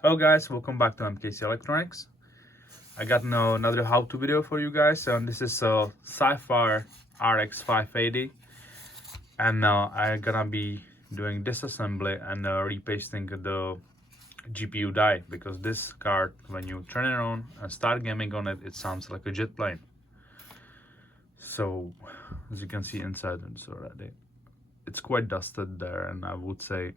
Hello guys, welcome back to MKC Electronics. I got another how-to video for you guys, and this is a Sci-Fi RX 580, and I'm gonna be doing disassembly and repasting the GPU die, because this card, when you turn it on and start gaming on it, it sounds like a jet plane. So as you can see inside, it's quite dusted there, and I would say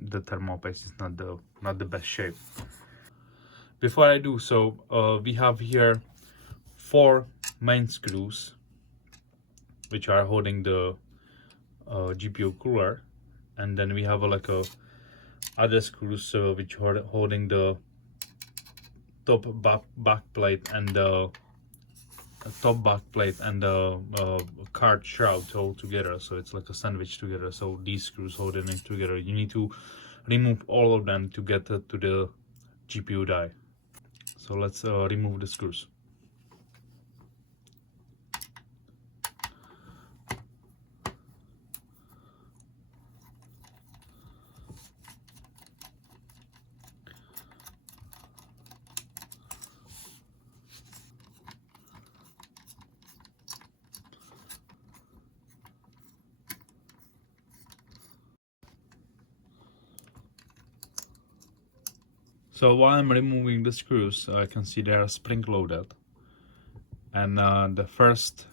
the thermal paste is not the best shape. Before I do so, we have here 4 main screws which are holding the GPU cooler, and then we have like a other screws which are holding the top back plate and the card shroud all together, so it's like a sandwich together. So these screws holding it together, you need to remove all of them to get to the GPU die. So let's remove the screws. So while I'm removing the screws, I can see they are spring loaded, and the first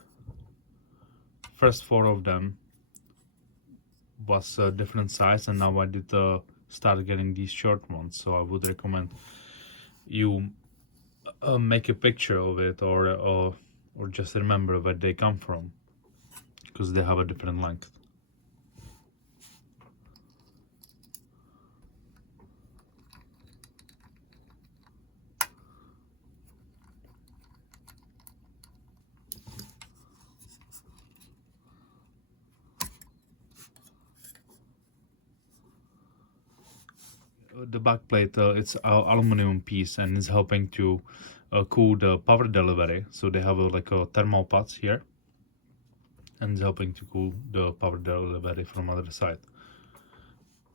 4 of them was a different size, and now I did start getting these short ones. So I would recommend you make a picture of it, or just remember where they come from, because they have a different length. The back plate, it's an aluminum piece, and is helping to cool the power delivery. So they have like a thermal pads here, and it's helping to cool the power delivery from other side.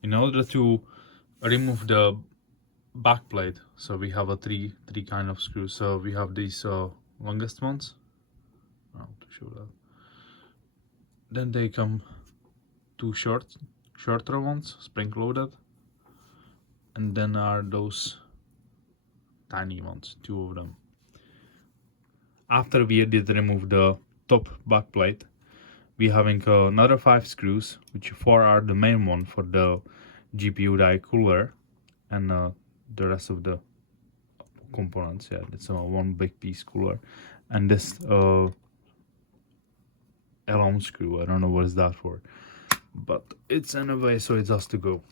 In order to remove the back plate, so we have a three kind of screws. So we have these longest ones. To show that. Then they come 2 shorter ones, spring loaded, and then are those tiny ones, 2 of them. After we did remove the top back plate, we having another 5 screws, which 4 are the main one for the GPU die cooler, and the rest of the components. Yeah, it's one big piece cooler, and this alum screw, I don't know what is that for, but it's anyway, so it has to go.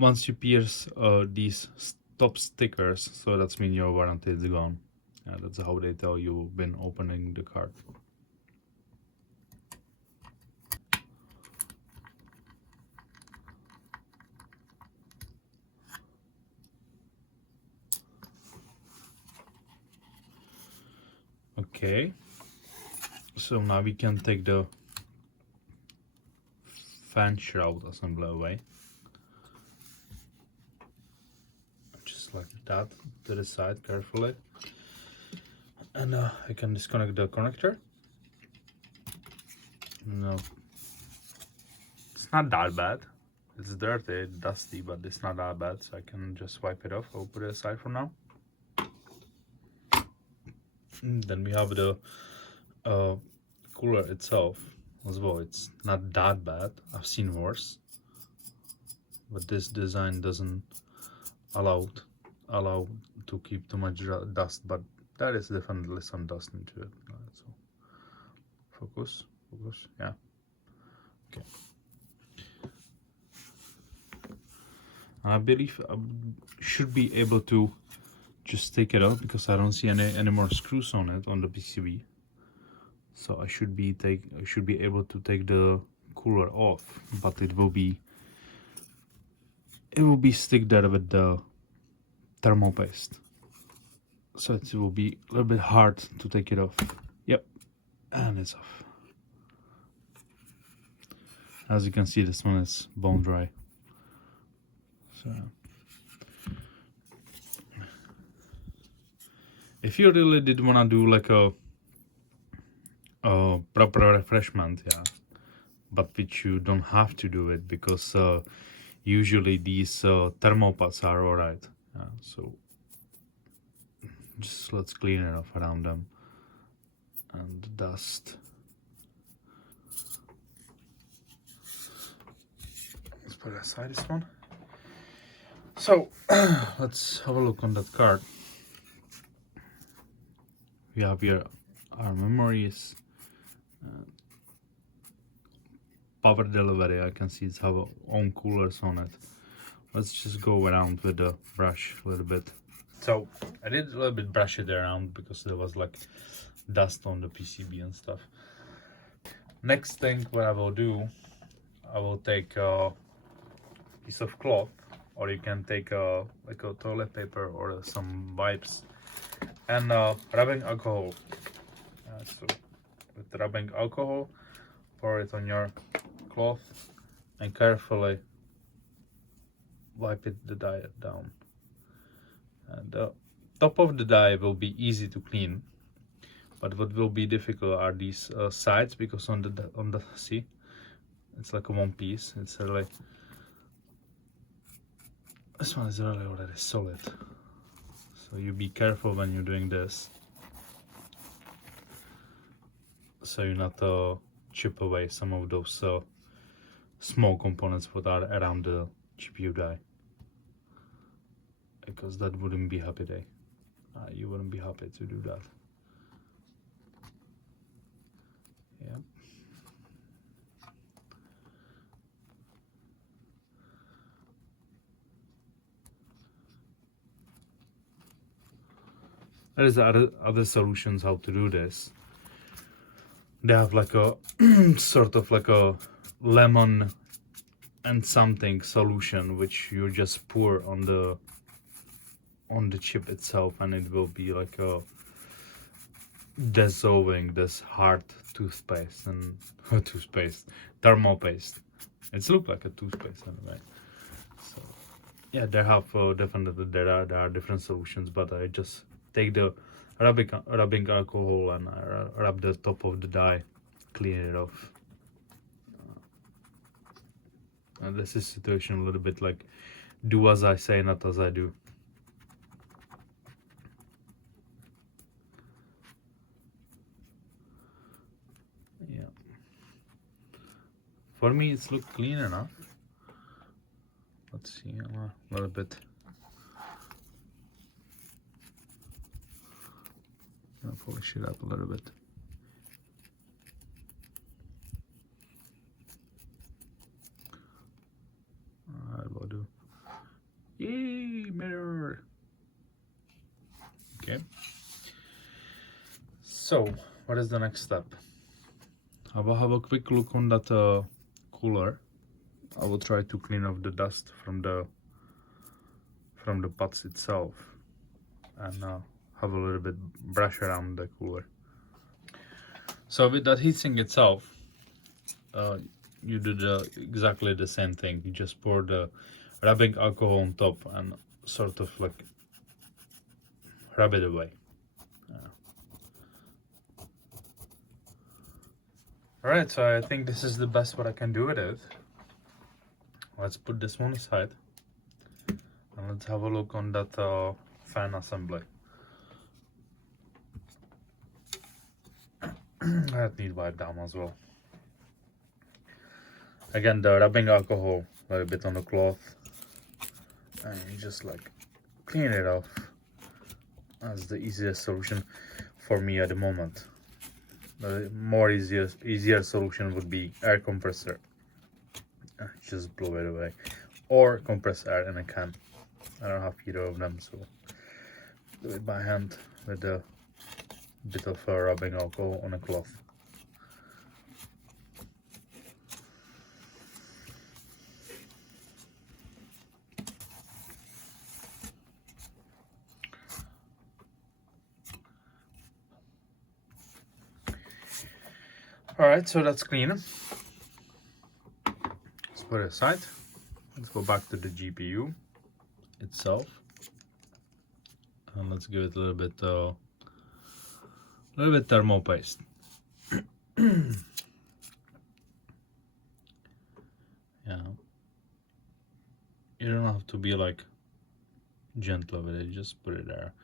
Once you pierce these top stickers, so that's mean your warranty is gone. Yeah, that's how they tell you've been opening the card. Okay, so now we can take the fan shroud assembly away, just like that, to the side carefully, and I can disconnect the connector. No, it's not that bad. It's dirty, dusty, but it's not that bad, so I can just wipe it off. I'll put it aside for now. And then we have the cooler itself as well. It's not that bad. I've seen worse, but this design doesn't allow to keep too much dust, but there is definitely some dust into it. So focus, yeah. Okay. I believe I should be able to just take it out, because I don't see any more screws on it on the PCB. So I should be able to take the cooler off, but it will be stick there with the thermal paste, so it will be a little bit hard to take it off. Yep, and it's off. As you can see, this one is bone dry. So if you really did want to do like a proper refreshment, yeah, but which you don't have to do it because usually these thermopods are alright. So just let's clean it off around them and the dust. Let's put aside this one. So let's have a look on that card. We have here our memories, power delivery. I can see it's have own coolers on it. Let's just go around with the brush a little bit. So I did a little bit brush it around because there was like dust on the PCB and stuff. Next thing what I will do, I will take a piece of cloth, or you can take like a toilet paper or some wipes, and rubbing alcohol. So with rubbing alcohol, pour it on your cloth and carefully wipe the dye down. And the top of the dye will be easy to clean, but what will be difficult are these sides, because on the see, it's like a one piece. It's really, this one is really already solid, so you be careful when you're doing this, so you not chip away some of those small components that are around the GPU die, because that wouldn't be happy day. You wouldn't be happy to do that. Yeah. There is other solutions how to do this. They have like a sort of like a lemon and something solution which you just pour on the chip itself, and it will be like a dissolving this hard toothpaste and thermal paste. It's look like a toothpaste anyway. So yeah, there have definitely there are different solutions, but I just take the rubbing alcohol and rub the top of the die, clean it off. And this is situation a little bit like do as I say, not as I do. Yeah, for me it's look clean enough. Let's see, a little bit. I'll polish it up a little bit. I will do. Yay, mirror. Okay. So, what is the next step? I will have a quick look on that cooler. I will try to clean off the dust from the pots itself, and have a little bit brush around the cooler. So with that heatsink itself, you do exactly the same thing. You just pour the rubbing alcohol on top and sort of like rub it away. Alright, so I think this is the best what I can do with it. Let's put this one aside and let's have a look on that fan assembly. That need wipe down as well. Again, the rubbing alcohol a little bit on the cloth, and you just like clean it off. That's the easiest solution for me at the moment. The more easier solution would be air compressor. Just blow it away, or compress air in a can. I don't have either of them, so do it by hand with a bit of rubbing alcohol on a cloth. Alright, so that's clean. put it aside. Let's go back to the GPU itself, and let's give it a little bit thermal paste. Yeah, you don't have to be like gentle with it. Just put it there.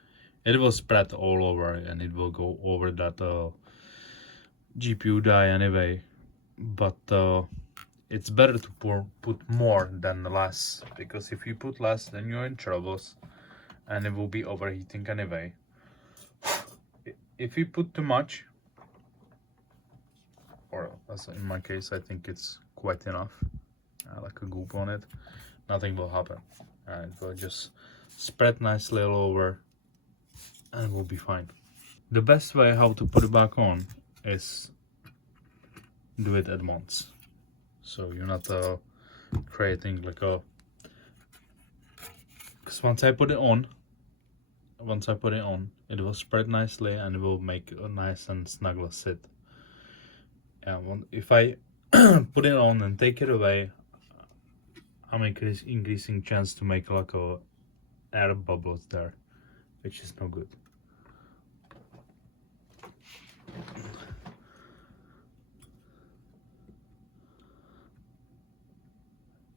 It will spread all over, and it will go over that GPU die anyway. But it's better to put more than less, because if you put less, then you're in troubles, and it will be overheating anyway. If you put too much, or as in my case, I think it's quite enough, like a goop on it, nothing will happen. It will just spread nicely all over, and we'll be fine. The best way how to put it back on is do it at once, so you're not creating like a, because once I put it on, it will spread nicely and it will make a nice and snuggle sit. And if I put it on and take it away, I'm increasing chance to make like a air bubbles there, which is no good.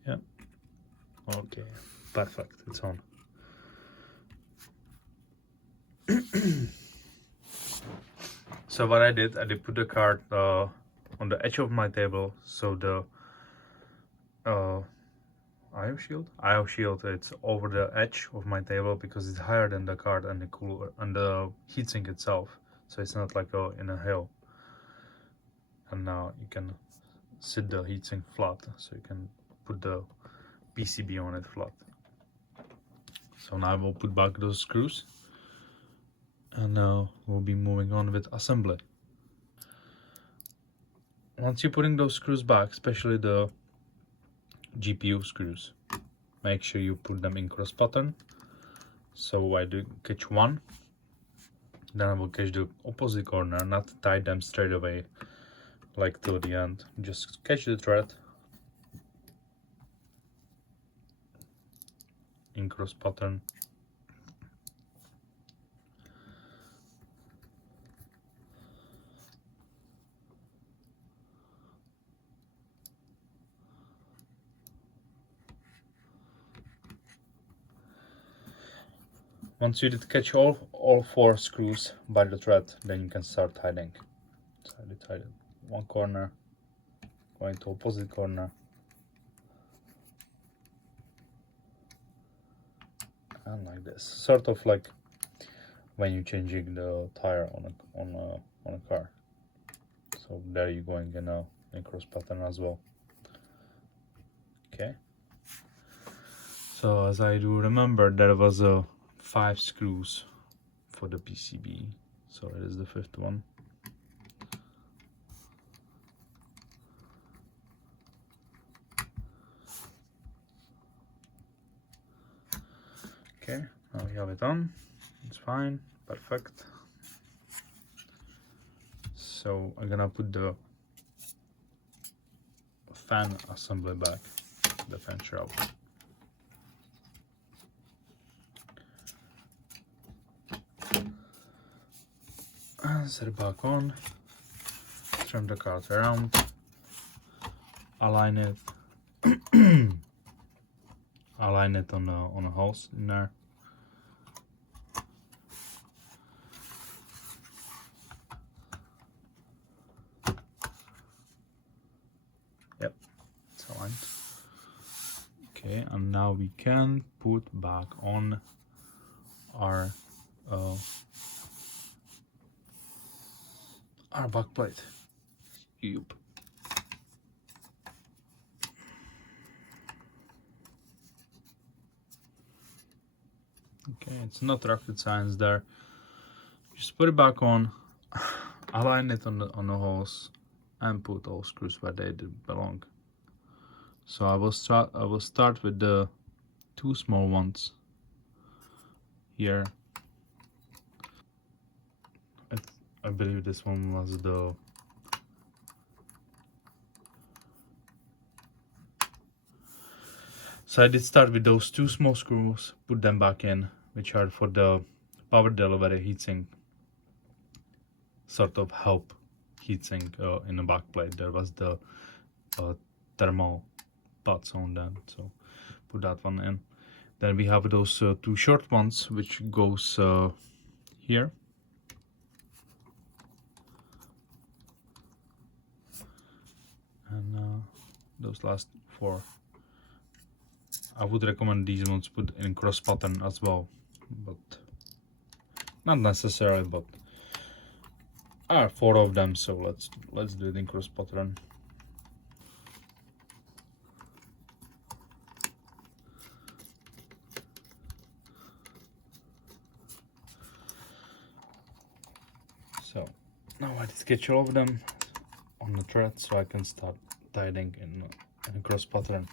Yeah. Okay. Perfect. It's on. So what I did put the card on the edge of my table, so the IO shield, it's over the edge of my table because it's higher than the card and the cooler and the heatsink itself, so it's not like in a hill. And now you can sit the heatsink flat, so you can put the PCB on it flat. So now we'll put back those screws, and now we'll be moving on with assembly. Once you're putting those screws back, especially the GPU screws, make sure you put them in cross pattern. So I do catch one, then I will catch the opposite corner, not tie them straight away like till the end. Just catch the thread in cross pattern. Once you did catch all 4 screws by the thread, then you can start tightening. So I did tighten one corner, going to opposite corner, and like this, sort of like when you're changing the tire on a car. So there you're going in cross pattern as well. Okay. So as I do remember, there was 5 screws for the PCB, so it is the 5th one. Okay, now we have it on. It's fine, perfect. So I'm gonna put the fan assembly back, the fan shroud. And set it back on. Turn the card around. Align it. Align it on a holes in there. Yep, it's aligned. Okay, and now we can put back on our back plate. Yup. Okay, it's not rocket science there. Just put it back on, align it on the holes, and put all screws where they belong. So I will start with the 2 small ones here. I believe this one was the So I did start with those 2 small screws, put them back in, which are for the power delivery heatsink, sort of help heatsink in the back plate. There was the thermal parts on that, so put that one in. Then we have those 2 short ones, which goes here. And those last 4, I would recommend these ones put in cross pattern as well, but not necessarily, but 4 of them, so let's do it in cross pattern. So now I sketch all of them on the thread so I can start tightening in a cross pattern.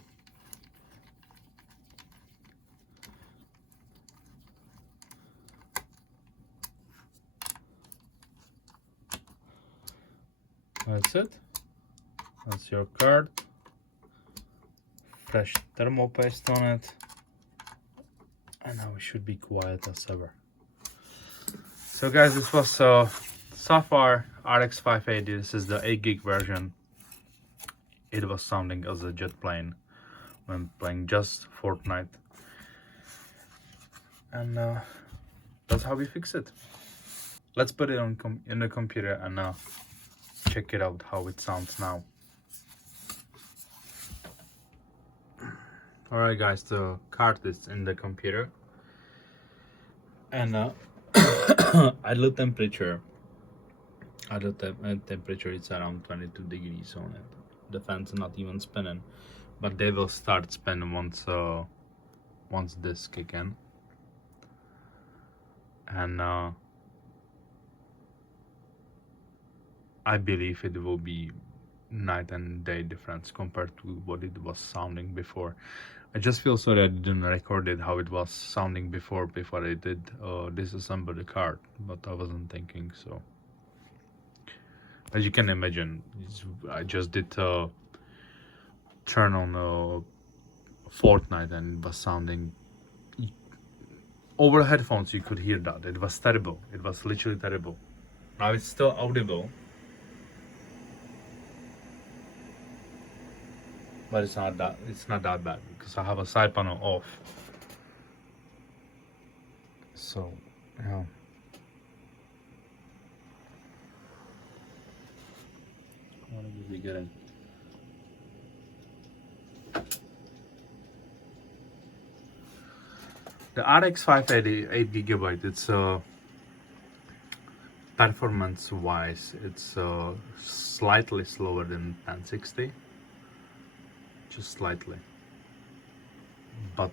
That's it. That's your card. Fresh thermal paste on it. And now it should be quiet as ever. So guys, this was Sapphire RX 580. This is the 8 gig version. It was sounding as a jet plane when playing just Fortnite. And that's how we fix it. Let's put it on in the computer and check it out how it sounds now. Alright guys, the card is in the computer. And idle temperature. Temperature is around 22 degrees on it. The fan's not even spinning, but they will start spinning once this kick in. And I believe it will be night and day difference compared to what it was sounding before. I just feel sorry I didn't record it how it was sounding before I did disassemble the card, but I wasn't thinking. So as you can imagine, I just did turn on Fortnite and it was sounding over headphones. You could hear that it was terrible. It was literally terrible. Now it's still audible, but it's not that bad because I have a side panel off. So yeah. What are we getting? The RX 580 8GB. It's performance wise, it's slightly slower than 1060, just slightly, but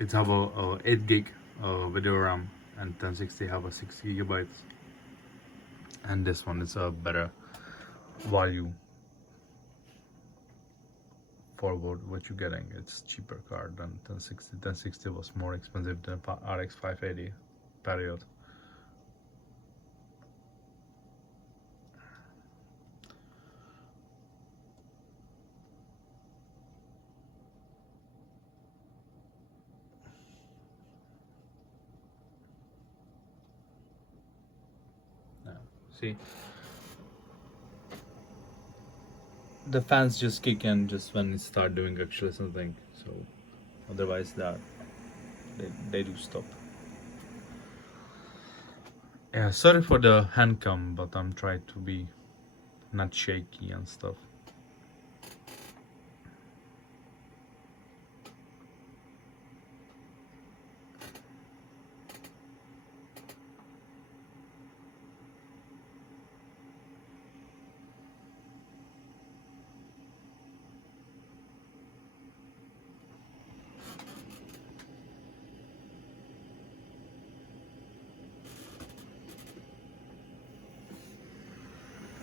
it's have a 8 gig video RAM, and 1060 have a 6 gigabytes, and this one is a better value for what you're getting. It's cheaper card than 1060. 1060 was more expensive than RX 580 period. See, the fans just kick in just when it start doing actually something, so otherwise that they do stop. Yeah, sorry for the hand cam, but I'm trying to be not shaky and stuff.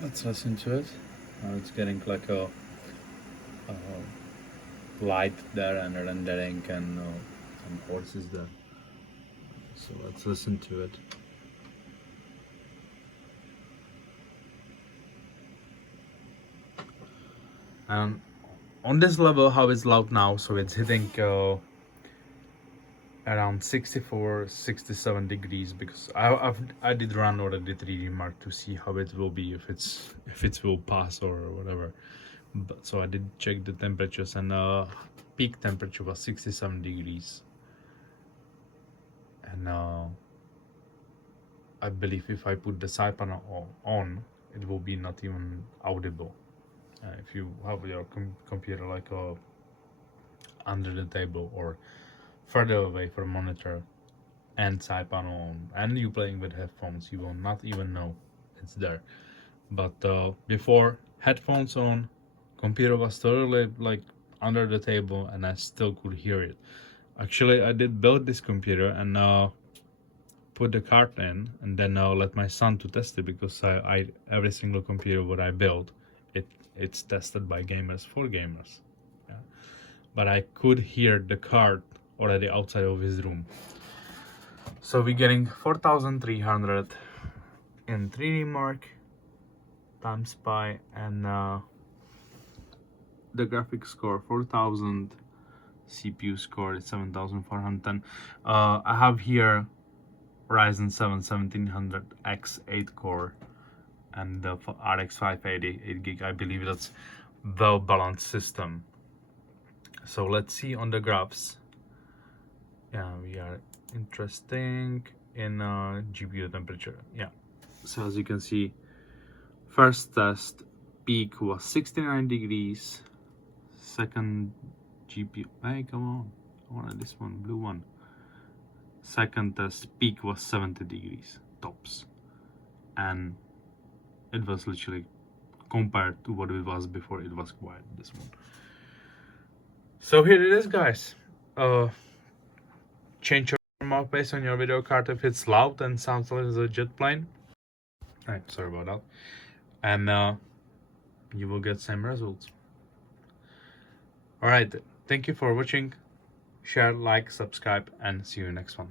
Let's listen to it. It's getting like a light there and rendering and some horses there. So let's listen to it. And on this level how it's loud now, so it's hitting around 64-67 degrees, because I did run already 3D Mark to see how it will be, if it will pass or whatever. But so I did check the temperatures, and peak temperature was 67 degrees, and I believe if I put the side panel on, it will be not even audible. If you have your computer like under the table or further away from monitor and side panel on, and you playing with headphones, you will not even know it's there. But before headphones on, computer was totally like under the table, and I still could hear it. Actually, I did build this computer and put the card in, and then let my son to test it, because I every single computer what I build, it's tested by gamers for gamers. Yeah. But I could hear the card already outside of his room. So we're getting 4,300 in 3D Mark times pi, and the graphics score 4,000, CPU score is 7,410. I have here Ryzen 7 1700X 8 core and the RX 580 8 gig. I believe that's well balanced system. So let's see on the graphs. Yeah, we are interesting in GPU temperature. Yeah, so as you can see, first test peak was 69 degrees. Second GPU, hey, come on, I wanted this one, blue one. Second test peak was 70 degrees tops, and it was literally, compared to what it was before, it was quiet, this one. So here it is, guys. Change your mouthpiece on your video card if it's loud and sounds like a jet plane. Right, sorry about that. And you will get same results. Alright, thank you for watching. Share, like, subscribe, and see you next one.